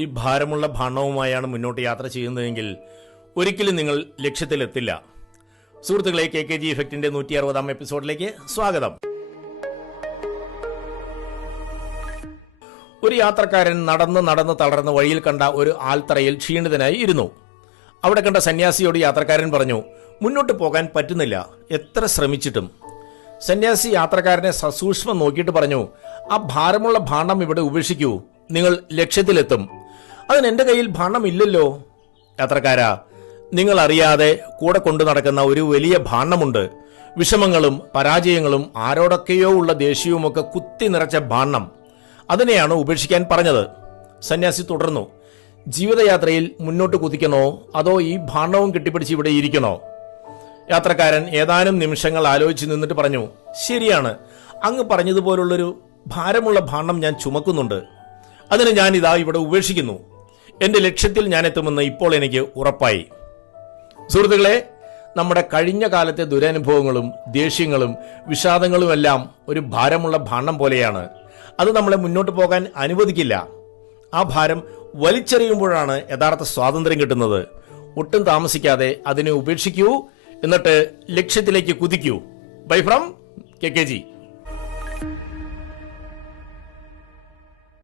ഈ ഭാരമുള്ള ഭാണ്ഡവുമായാണ് മുന്നോട്ട് യാത്ര ചെയ്യുന്നതെങ്കിൽ ഒരിക്കലും നിങ്ങൾ ലക്ഷ്യത്തിലെത്തില്ല. സുഹൃത്തുക്കളെ, KKG ഇഫക്റ്റിന്റെ 160-ാം എപ്പിസോഡിലേക്ക് സ്വാഗതം. ഒരു യാത്രക്കാരൻ നടന്ന് തളർന്ന് വഴിയിൽ കണ്ട ഒരു ആൽത്തറയിൽ ക്ഷീണിതനായി ഇരുന്നു. അവിടെ കണ്ട സന്യാസിയോട് യാത്രക്കാരൻ പറഞ്ഞു, മുന്നോട്ട് പോകാൻ പറ്റുന്നില്ല, എത്ര ശ്രമിച്ചിട്ടും. സന്യാസി യാത്രക്കാരനെ സസൂക്ഷ്മം നോക്കിയിട്ട് പറഞ്ഞു, ആ ഭാരമുള്ള ഭാണ്ഡം ഇവിടെ ഉപേക്ഷിക്കൂ, നിങ്ങൾ ലക്ഷ്യത്തിലെത്തും. അതിന് എൻ്റെ കയ്യിൽ ഭാണ്ഡമില്ലല്ലോ. യാത്രക്കാരാ, നിങ്ങൾ അറിയാതെ കൂടെ കൊണ്ടു നടക്കുന്ന ഒരു വലിയ ഭാണ്ഡമുണ്ട്. വിഷമങ്ങളും പരാജയങ്ങളും ആരോടൊക്കെയോ ഉള്ള ദേഷ്യവുമൊക്കെ കുത്തി നിറച്ച ഭാണ്ഡം. അതിനെയാണ് ഉപേക്ഷിക്കാൻ പറഞ്ഞത്. സന്യാസി തുടർന്നു, ജീവിതയാത്രയിൽ മുന്നോട്ട് കുതിക്കണോ അതോ ഈ ഭാണ്ഡവും കെട്ടിപ്പിടിച്ച് ഇവിടെ ഇരിക്കണോ? യാത്രക്കാരൻ ഏതാനും നിമിഷങ്ങൾ ആലോചിച്ച് നിന്നിട്ട് പറഞ്ഞു, ശരിയാണ്, അങ്ങ് പറഞ്ഞതുപോലുള്ളൊരു ഭാരമുള്ള ഭാണ്ഡം ഞാൻ ചുമക്കുന്നുണ്ട്. അതിന് ഞാൻ ഇതാ ഇവിടെ ഉപേക്ഷിക്കുന്നു. എൻ്റെ ലക്ഷ്യത്തിൽ ഞാൻ എത്തുമെന്ന് ഇപ്പോൾ എനിക്ക് ഉറപ്പായി. സുഹൃത്തുക്കളെ, നമ്മുടെ കഴിഞ്ഞ കാലത്തെ ദുരനുഭവങ്ങളും ദേഷ്യങ്ങളും വിഷാദങ്ങളുമെല്ലാം ഒരു ഭാരമുള്ള ഭാണ്ഡം പോലെയാണ്. അത് നമ്മളെ മുന്നോട്ട് പോകാൻ അനുവദിക്കില്ല. ആ ഭാരം വലിച്ചെറിയുമ്പോഴാണ് യഥാർത്ഥ സ്വാതന്ത്ര്യം കിട്ടുന്നത്. ഒട്ടും താമസിക്കാതെ അതിനെ ഉപേക്ഷിക്കൂ, എന്നിട്ട് ലക്ഷ്യത്തിലേക്ക് കുതിക്കൂ. Bye from KKG.